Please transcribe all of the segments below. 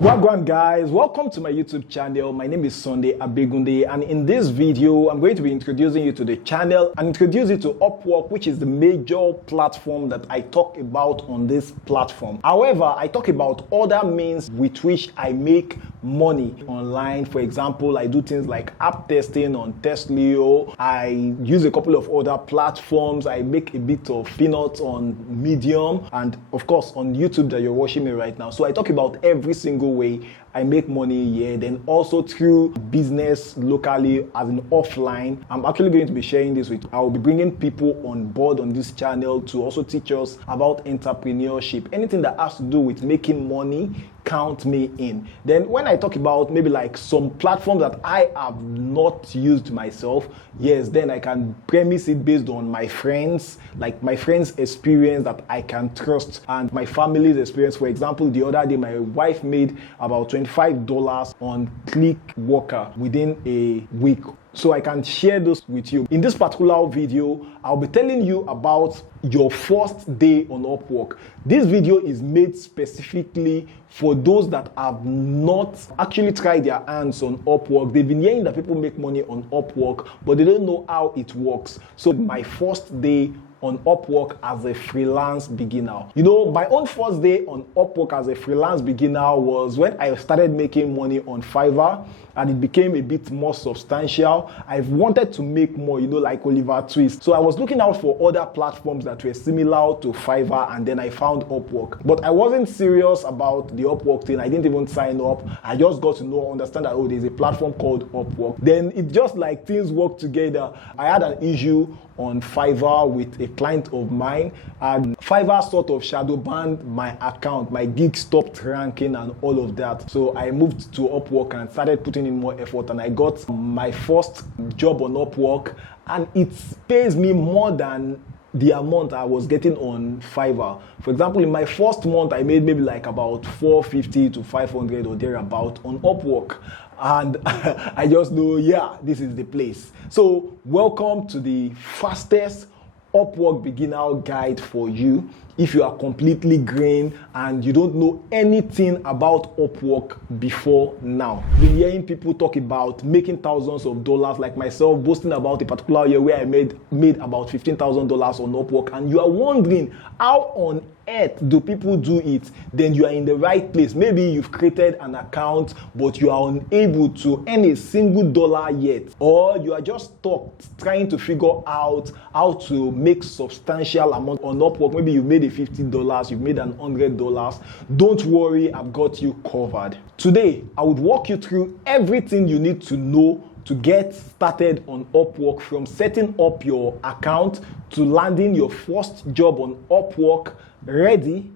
Welcome guys, welcome to my YouTube channel. My name is Sunday Abegunde, and in this video I'm going to be introducing you to the channel and introduce you to Upwork, which is the major platform that I talk about on this platform. However, I talk about other means with which I make money online. For example, I do things like app testing on Testlio. I use a couple of other platforms. I make a bit of peanuts on Medium and of course on YouTube that you're watching me right now. So I talk about every single way I make money here, then also through business locally as an offline. I'm actually going to be sharing this with you. I'll be bringing people on board on this channel to also teach us about entrepreneurship. Anything that has to do with making money, count me in. Then when I talk about maybe like some platforms that I have not used myself, yes, then I can premise it based on my friends, like my friends' experience that I can trust and my family's experience. For example, the other day my wife made about $25 on Clickworker within a week. So I can share this with you. In this particular video, I'll be telling you about your first day on Upwork. This video is made specifically for those that have not actually tried their hands on Upwork. They've been hearing that people make money on Upwork, but they don't know how it works. So my first day on Upwork as a freelance beginner. You know, my own first day on Upwork as a freelance beginner was when I started making money on Fiverr, and it became a bit more substantial. I've wanted to make more, you know, like Oliver Twist. So I was looking out for other platforms that were similar to Fiverr, and then I found Upwork. But I wasn't serious about the Upwork thing. I didn't even sign up. I just got to understand that, oh, there's a platform called Upwork. Then it just like things work together. I had an issue on Fiverr with a client of mine, and Fiverr sort of shadow banned my account. My gig stopped ranking and all of that. So I moved to Upwork and started putting in more effort, and I got my first job on Upwork, and it pays me more than the amount I was getting on Fiverr. For example, in my first month, I made maybe like about $450 to $500 or thereabout on Upwork. And I just know, yeah, this is the place. So welcome to the fastest Upwork beginner guide for you. If you are completely green and you don't know anything about Upwork before now. Been hearing people talk about making thousands of dollars, like myself boasting about a particular year where I made about $15,000 on Upwork, and you are wondering how on earth do people do it? Then you are in the right place. Maybe you've created an account but you are unable to earn a single dollar yet, or you are just stuck trying to figure out how to make substantial amount on Upwork. Maybe you made $50, you've made $100. Don't worry, I've got you covered. Today, I would walk you through everything you need to know to get started on Upwork, from setting up your account to landing your first job on Upwork. Ready?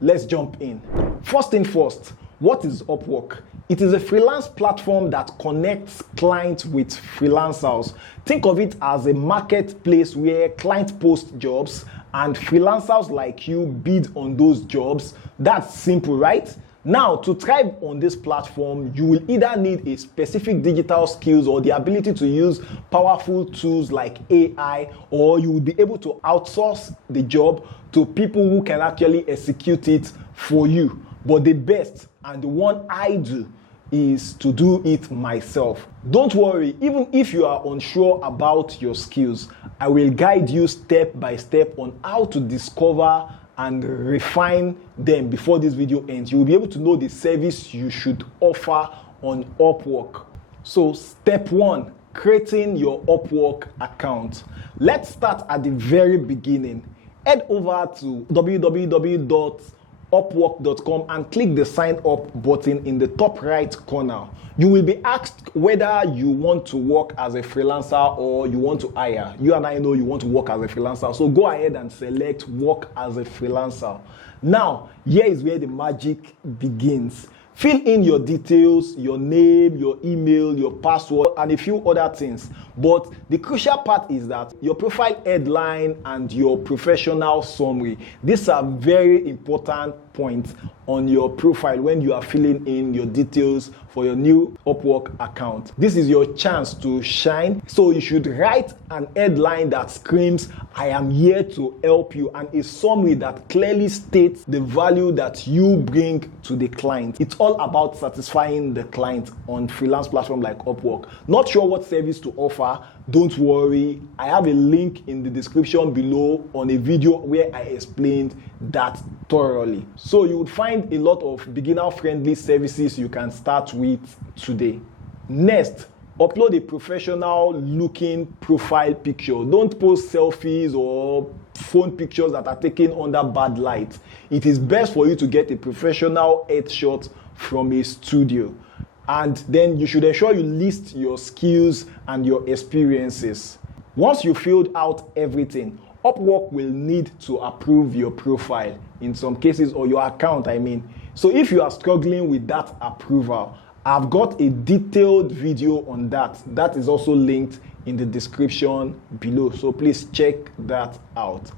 Let's jump in. First thing first, what is Upwork? It is a freelance platform that connects clients with freelancers. Think of it as a marketplace where clients post jobs and freelancers like you bid on those jobs. That's simple, right? Now, to thrive on this platform, you will either need a specific digital skills or the ability to use powerful tools like AI, or you will be able to outsource the job to people who can actually execute it for you. But the best, and the one I do, is to do it myself. Don't worry, even if you are unsure about your skills, I will guide you step by step on how to discover and refine them before this video ends. You will be able to know the service you should offer on Upwork. So step one, creating your Upwork account. Let's start at the very beginning. Head over to www.upwork.com and click the sign up button in the top right corner. You will be asked whether you want to work as a freelancer or you want to hire. You and I know you want to work as a freelancer, so go ahead and select work as a freelancer. Now, here is where the magic begins. Fill in your details, your name, your email, your password, and a few other things. But the crucial part is that your profile headline and your professional summary. These are very important points. on your profile when you are filling in your details for your new Upwork account. This is your chance to shine. So you should write an headline that screams, "I am here to help you," and a summary that clearly states the value that you bring to the client. It's all about satisfying the client on freelance platform like Upwork. Not sure what service to offer? Don't worry. I have a link in the description below on a video where I explained that thoroughly. So you would find a lot of beginner-friendly services you can start with today. Next, upload a professional-looking profile picture. Don't post selfies or phone pictures that are taken under bad light. It is best for you to get a professional headshot from a studio. And then you should ensure you list your skills and your experiences. Once you filled out everything, Upwork will need to approve your profile in some cases, or your account, I mean. So if you are struggling with that approval, I've got a detailed video on that. That is also linked in the description below. So please check that out.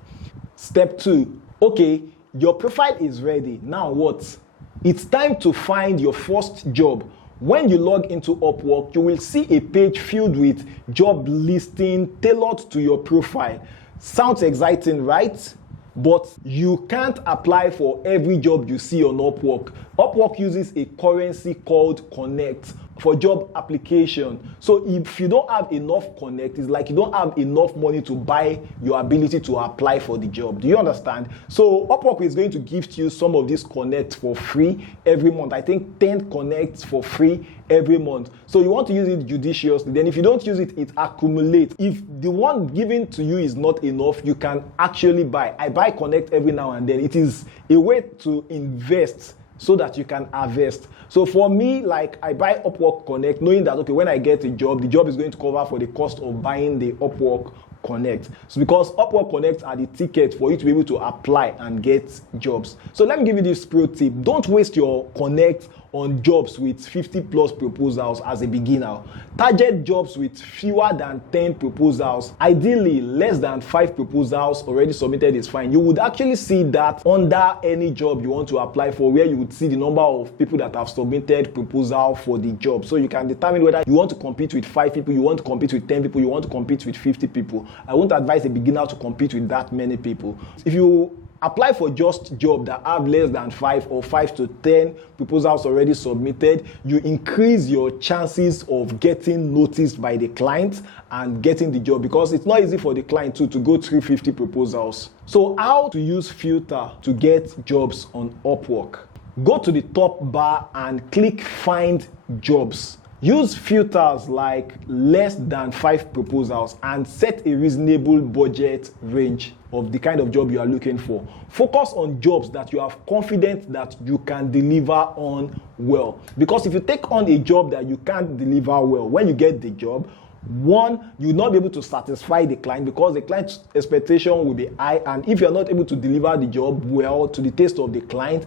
Step 2. Okay, your profile is ready. Now what? It's time to find your first job. When you log into Upwork, you will see a page filled with job listing tailored to your profile. Sounds exciting, right? But you can't apply for every job you see on Upwork. Upwork uses a currency called Connect for job application. So if you don't have enough Connect, it's like you don't have enough money to buy your ability to apply for the job. Do you understand? So Upwork is going to gift you some of these Connect for free every month. I think 10 Connects for free every month. So you want to use it judiciously. Then if you don't use it, it accumulates. If the one given to you is not enough, you can actually buy. I buy Connect every now and then. It is a way to invest so that you can harvest. So for me, like, I buy Upwork Connect knowing that, okay, when I get a job, the job is going to cover for the cost of buying the Upwork Connect. So because Upwork Connect are the ticket for you to be able to apply and get jobs. So let me give you this pro tip. Don't waste your Connect on jobs with 50 plus proposals as a beginner. Target jobs with fewer than 10 proposals. Ideally, less than 5 proposals already submitted is fine. You would actually see that under any job you want to apply for, where you would see the number of people that have submitted proposal for the job. So you can determine whether you want to compete with 5 people, you want to compete with 10 people, you want to compete with 50 people. I won't advise a beginner to compete with that many people. If you apply for just jobs that have less than 5 or 5 to 10 proposals already submitted, you increase your chances of getting noticed by the client and getting the job, because it's not easy for the client to go through 50 proposals. So how to use filter to get jobs on Upwork? Go to the top bar and click Find Jobs. Use filters like less than 5 proposals and set a reasonable budget range of the kind of job you are looking for. Focus on jobs that you are confident that you can deliver on well. Because if you take on a job that you can't deliver well, when you get the job, one, you will not be able to satisfy the client because the client's expectation will be high, and if you are not able to deliver the job well to the taste of the client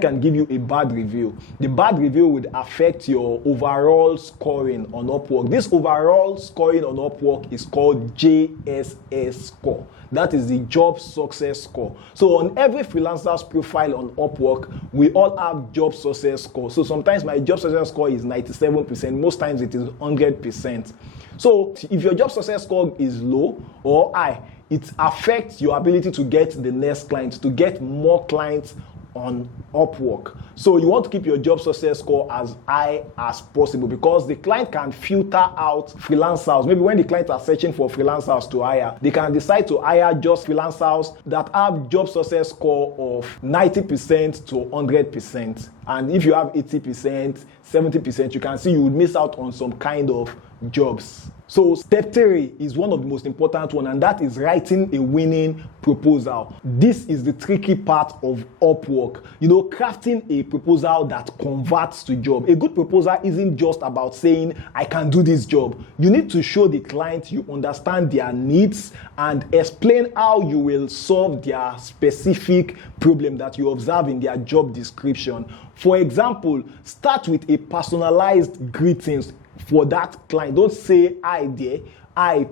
can give you a bad review. The bad review would affect your overall scoring on Upwork. This overall scoring on Upwork is called JSS score. That is the job success score. So on every freelancer's profile on Upwork, we all have job success score. So sometimes my job success score is 97%. Most times it is 100%. So if your job success score is low or high, it affects your ability to get the next client, to get more clients on Upwork. So you want to keep your job success score as high as possible, because the client can filter out freelancers. Maybe when the clients are searching for freelancers to hire, they can decide to hire just freelancers that have job success score of 90% to 100%. And if you have 80%, 70%, you can see you would miss out on some kind of jobs. So step 3 is one of the most important one, and that is writing a winning proposal. This is the tricky part of Upwork. Crafting a proposal that converts to job. A good proposal isn't just about saying, I can do this job. You need to show the client you understand their needs and explain how you will solve their specific problem that you observe in their job description. For example, start with a personalized greetings for that client. Don't say hi there, hi,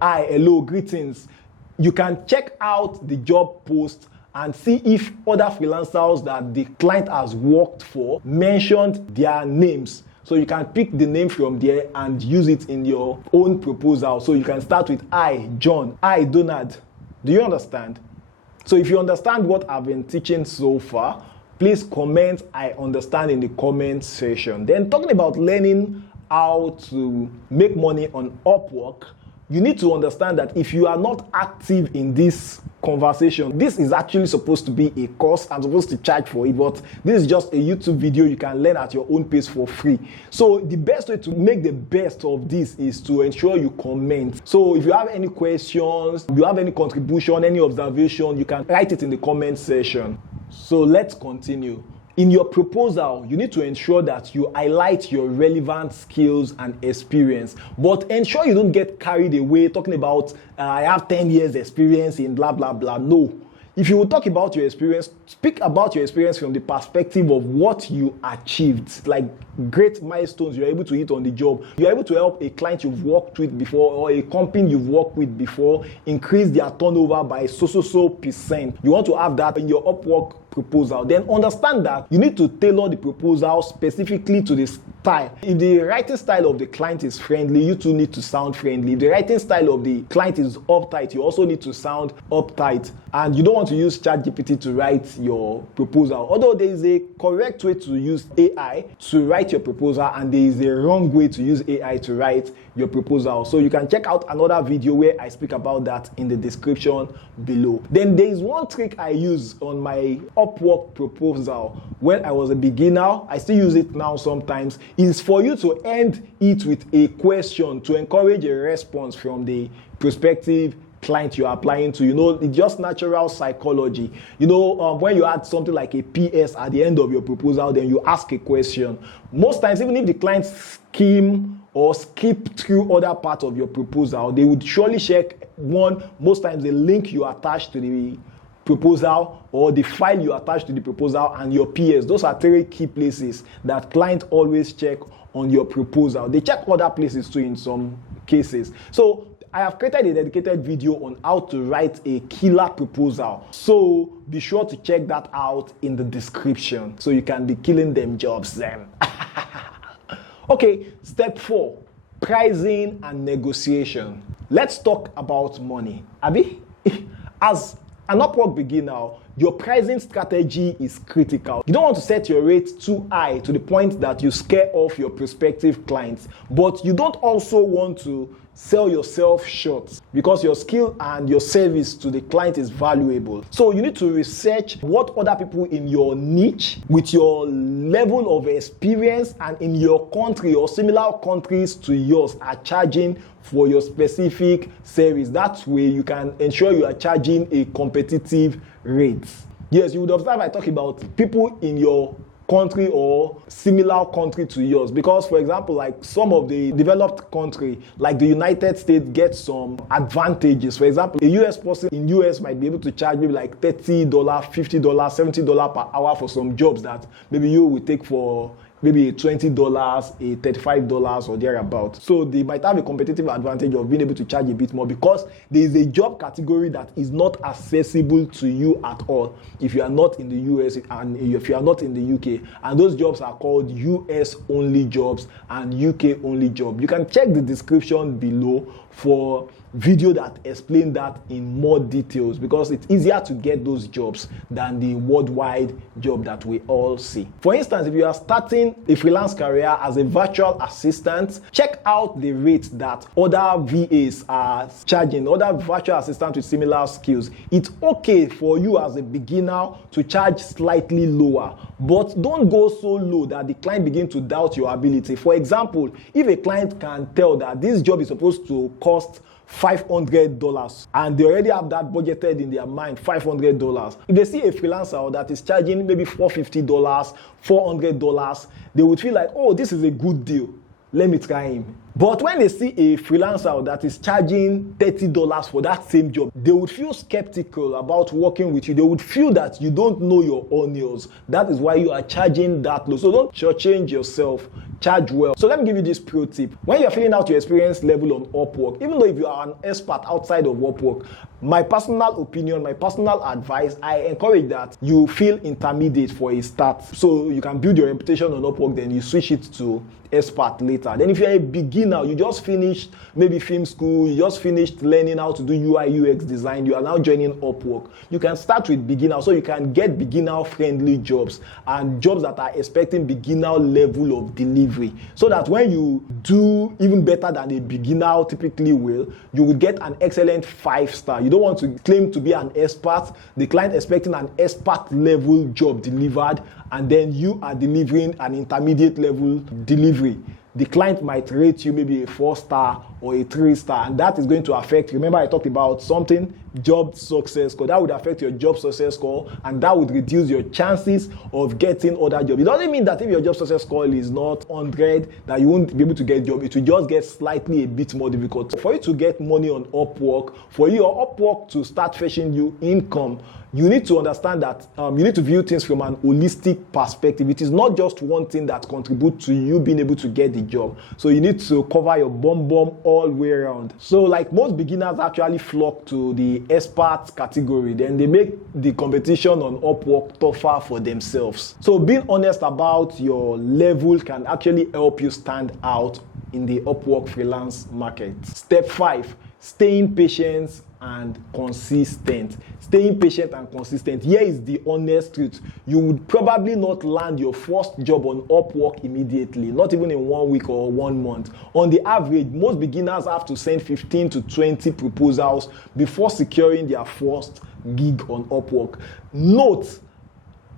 hello, greetings. You can check out the job post and see if other freelancers that the client has worked for mentioned their names. So you can pick the name from there and use it in your own proposal. So you can start with I, John, I, Donald. Do you understand? So if you understand what I've been teaching so far, please comment I understand in the comment section. Then talking about learning how to make money on Upwork, you need to understand that if you are not active in this conversation, this is actually supposed to be a course. I'm supposed to charge for it, but this is just a YouTube video you can learn at your own pace for free. So the best way to make the best of this is to ensure you comment. So if you have any questions, if you have any contribution, any observation, you can write it in the comment section. So let's continue. In your proposal, you need to ensure that you highlight your relevant skills and experience, but ensure you don't get carried away talking about, I have 10 years experience in blah, blah, blah. No. If you will talk about your experience, speak about your experience from the perspective of what you achieved, like great milestones you're able to hit on the job. You're able to help a client you've worked with before or a company you've worked with before increase their turnover by so percent. You want to have that in your Upwork proposal. Then understand that you need to tailor the proposal specifically to the style. If the writing style of the client is friendly, you too need to sound friendly. If the writing style of the client is uptight, you also need to sound uptight. And you don't want to use ChatGPT to write your proposal. Although there is a correct way to use AI to write your proposal and there is a wrong way to use AI to write your proposal. So you can check out another video where I speak about that in the description below. Then there is one trick I use on my Upwork proposal when I was a beginner. I still use it now sometimes. Is for you to end it with a question to encourage a response from the prospective client you're applying to. You know, it's just natural psychology. You know, when you add something like a PS at the end of your proposal, then you ask a question. Most times, even if the client skim or skip through other parts of your proposal, they would surely check most times the link you attach to the proposal or the file you attach to the proposal and your PS. Those are 3 key places that clients always check on your proposal. They check other places too in some cases. So I have created a dedicated video on how to write a killer proposal. So be sure to check that out in the description so you can be killing them jobs then. Okay, step 4, pricing and negotiation. Let's talk about money. Abi, as an Upwork beginner, your pricing strategy is critical. You don't want to set your rate too high to the point that you scare off your prospective clients, but you don't also want to sell yourself short because your skill and your service to the client is valuable. So you need to research what other people in your niche with your level of experience and in your country or similar countries to yours are charging for your specific service. That way you can ensure you are charging a competitive rate. Yes, you would observe I talk about people in your country or similar country to yours, because for example, like some of the developed country like the United States get some advantages. For example, a US person in US might be able to charge maybe like $30, $50, $70 per hour for some jobs that maybe you will take for maybe $20, $35 or thereabout. So they might have a competitive advantage of being able to charge a bit more because there is a job category that is not accessible to you at all if you are not in the US and if you are not in the UK. And those jobs are called US only jobs and UK only jobs. You can check the description below for video that explain that in more details because it's easier to get those jobs than the worldwide job that we all see. For instance, if you are starting a freelance career as a virtual assistant, check out the rate that other VAs are charging, other virtual assistants with similar skills. It's okay for you as a beginner to charge slightly lower, but don't go so low that the client begins to doubt your ability. For example, if a client can tell that this job is supposed to cost $500 and they already have that budgeted in their mind, $500. If they see a freelancer that is charging maybe $450, $400, they would feel like, oh, this is a good deal. Let me try him. But when they see a freelancer that is charging $30 for that same job, they would feel skeptical about working with you. They would feel that you don't know your onions. That is why you are charging that low. So don't shortchange yourself. charge well. So let me give you this pro tip. When you're filling out your experience level on Upwork, even though if you are an expert outside of Upwork, my personal opinion, my personal advice, I encourage that you feel intermediate for a start. So you can build your reputation on Upwork, then you switch it to expert later. Then if you're a beginner, you just finished maybe film school, you just finished learning how to do UI UX design, you are now joining Upwork, you can start with beginner so you can get beginner friendly jobs and jobs that are expecting beginner level of delivery, so that when you do even better than a beginner typically will, you will get an excellent 5-star. You don't want to claim to be an expert, the client expecting an expert level job delivered, and then you are delivering an intermediate level delivery. The client might rate you maybe a 4-star or a 3-star, and that is going to affect, remember I talked about something, job success score. That would affect your job success score, and that would reduce your chances of getting other jobs. It doesn't mean that if your job success score is not 100, that you won't be able to get a job. It will just get slightly a bit more difficult. For you to get money on Upwork, for your Upwork to start fetching you income, you need to understand that you need to view things from an holistic perspective. It is not just one thing that contributes to you being able to get the job. So you need to cover your bum all the way around. So like most beginners actually flock to the expert category, then they make the competition on Upwork tougher for themselves. So being honest about your level can actually help you stand out in the Upwork freelance market. Step 5, staying patient and consistent. Staying patient and consistent. Here is the honest truth. You would probably not land your first job on Upwork immediately, not even in 1 week or 1 month. On the average, most beginners have to send 15 to 20 proposals before securing their first gig on Upwork. Note,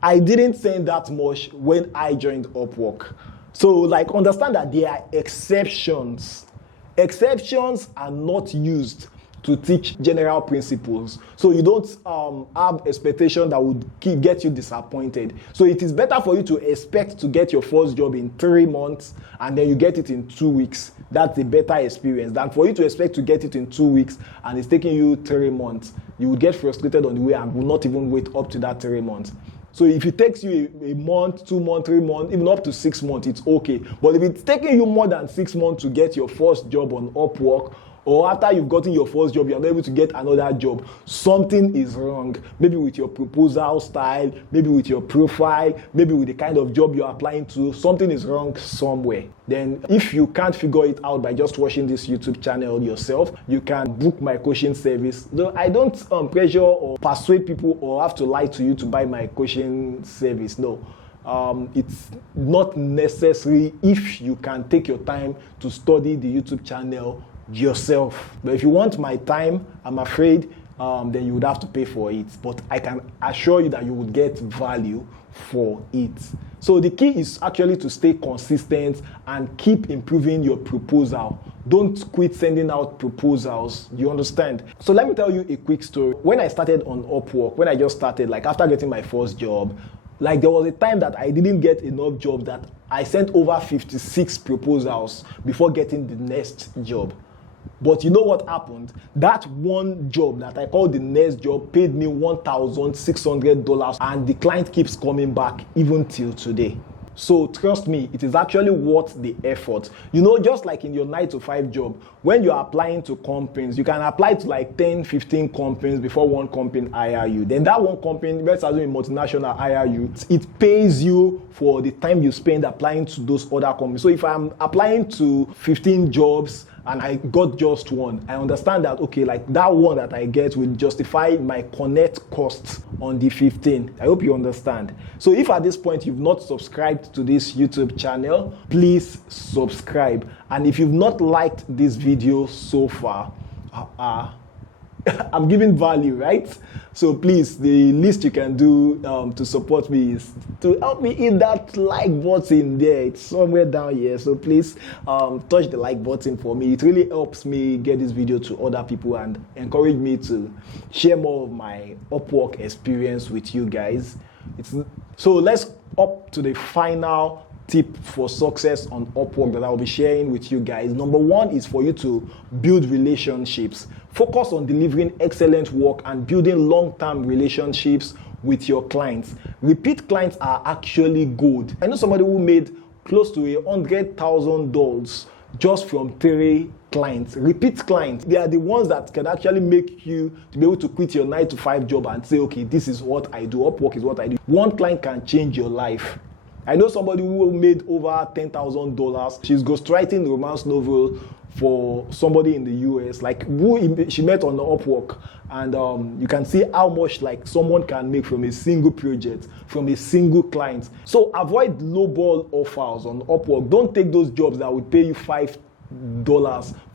I didn't send that much when I joined Upwork. So like understand that there are exceptions. Exceptions are not used to teach general principles. So you don't have expectation that would get you disappointed. So it is better for you to expect to get your first job in 3 months and then you get it in 2 weeks. That's a better experience than for you to expect to get it in 2 weeks and it's taking you 3 months. You will get frustrated on the way and will not even wait up to that 3 months. So if it takes you a month, 2 months, 3 months, even up to 6 months, it's okay. But if it's taking you more than 6 months to get your first job on Upwork, or after you've gotten your first job, you're not able to get another job, something is wrong. Maybe with your proposal style, maybe with your profile, maybe with the kind of job you're applying to, something is wrong somewhere. Then if you can't figure it out by just watching this YouTube channel yourself, you can book my coaching service. Though I don't pressure or persuade people or have to lie to you to buy my coaching service. No. It's not necessary if you can take your time to study the YouTube channel yourself. But if you want my time, I'm afraid then you would have to pay for it. But I can assure you that you would get value for it. So the key is actually to stay consistent and keep improving your proposal. Don't quit sending out proposals. You understand? So let me tell you a quick story. When I started on Upwork, when I just started, like after getting my first job, like there was a time that I didn't get enough jobs that I sent over 56 proposals before getting the next job. But you know what happened? That one job that I called the next job paid me $1,600 and the client keeps coming back even till today. So trust me, it is actually worth the effort. You know, just like in your 9-to-5 job, when you're applying to companies, you can apply to like 10, 15 companies before one company hire you. Then that one company, let's assume a multinational hire you, it pays you for the time you spend applying to those other companies. So if I'm applying to 15 jobs and I got just one, I understand that, okay, like that one that I get will justify my connect costs on the 15. I hope you understand. So if at this point you've not subscribed to this YouTube channel, please subscribe. And if you've not liked this video so far, I'm giving value, right? So please, the least you can do to support me is to help me hit that like button there. It's somewhere down here. So please touch the like button for me. It really helps me get this video to other people and encourage me to share more of my Upwork experience with you guys. So let's up to the final tip for success on Upwork that I'll be sharing with you guys. Number one is for you to build relationships. Focus on delivering excellent work and building long-term relationships with your clients. Repeat clients are actually good. I know somebody who made close to $100,000 just from 3 clients, repeat clients. They are the ones that can actually make you to be able to quit your 9-to-5 job and say, okay, this is what I do. Upwork is what I do. One client can change your life. I know somebody who made over $10,000. She's ghostwriting romance novel for somebody in the US, like who she met on the Upwork, and you can see how much like someone can make from a single project, from a single client. So avoid lowball offers on Upwork. Don't take those jobs that would pay you $5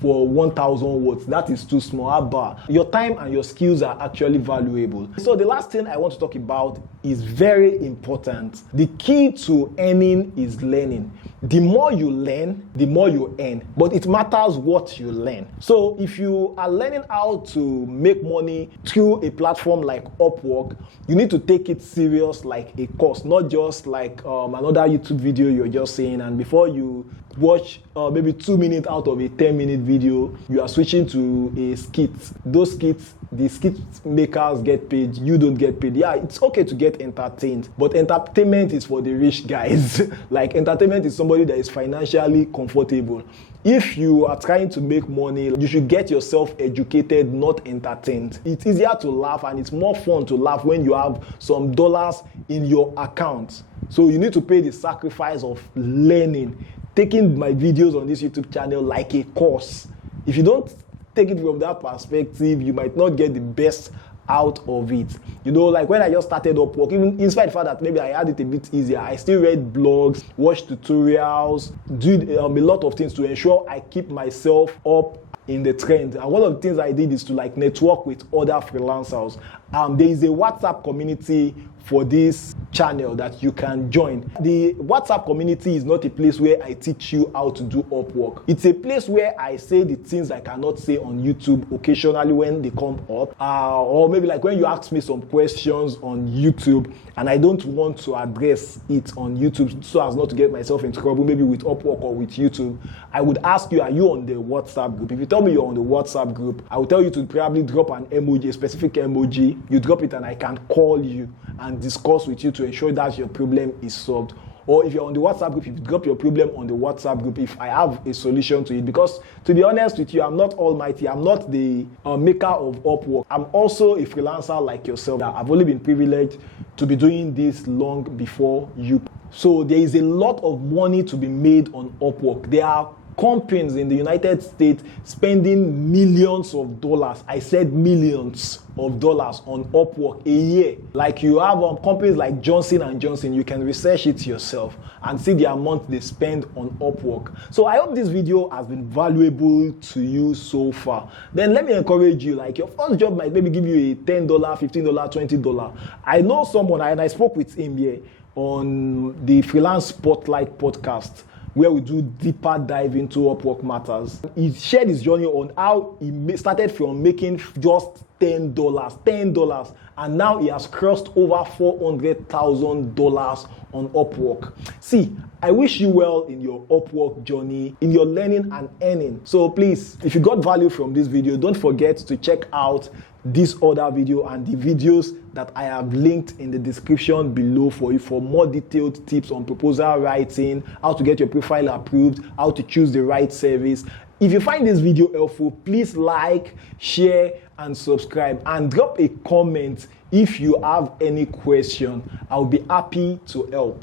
for 1,000 words. That is too small. Your time and your skills are actually valuable. So the last thing I want to talk about is very important. The key to earning is learning. The more you learn, the more you earn. But it matters what you learn. So if you are learning how to make money through a platform like Upwork, you need to take it serious like a course, not just like another YouTube video you're just saying, and before you watch maybe 2 minutes out of a 10-minute video, you are switching to a skit. Those skits, the skit makers get paid, you don't get paid. Yeah, it's okay to get entertained, but entertainment is for the rich guys. Like entertainment is somebody that is financially comfortable. If you are trying to make money, you should get yourself educated, not entertained. It's easier to laugh and it's more fun to laugh when you have some dollars in your account. So you need to pay the sacrifice of learning, taking my videos on this YouTube channel like a course. If you don't take it from that perspective, you might not get the best out of it. You know, like when I just started Upwork, even in spite of the fact that maybe I had it a bit easier, I still read blogs, watched tutorials, did a lot of things to ensure I keep myself up in the trend. And one of the things I did is to like network with other freelancers. There is a WhatsApp community for this channel that you can join. The WhatsApp community is not a place where I teach you how to do Upwork. It's a place where I say the things I cannot say on YouTube occasionally when they come up, or maybe like when you ask me some questions on YouTube and I don't want to address it on YouTube so as not to get myself in trouble, maybe with Upwork or with YouTube, I would ask you, are you on the WhatsApp group? If you tell me you're on the WhatsApp group, I will tell you to probably drop an emoji, a specific emoji. You drop it and I can call you and discuss with you to ensure that your problem is solved. Or if you're on the WhatsApp group, if you drop your problem on the WhatsApp group, if I have a solution to it. Because to be honest with you, I'm not almighty. I'm not the maker of Upwork. I'm also a freelancer like yourself. I've only been privileged to be doing this long before you. So there is a lot of money to be made on Upwork. There are companies in the United States spending millions of dollars. I said millions of dollars on Upwork a year. Like you have companies like Johnson & Johnson, you can research it yourself and see the amount they spend on Upwork. So I hope this video has been valuable to you so far. Then let me encourage you, like your first job might maybe give you a $10, $15, $20. I know someone, and I spoke with him here on the Freelance Spotlight podcast, where we do deeper dive into Upwork matters. He shared his journey on how he started from making just $10, and now he has crossed over $400,000 on Upwork. See, I wish you well in your Upwork journey, in your learning and earning. So please, if you got value from this video, don't forget to check out this other video and the videos that I have linked in the description below for you for more detailed tips on proposal writing, how to get your profile approved, how to choose the right service. If you find this video helpful, please like, share, and subscribe, and drop a comment if you have any question. I'll be happy to help.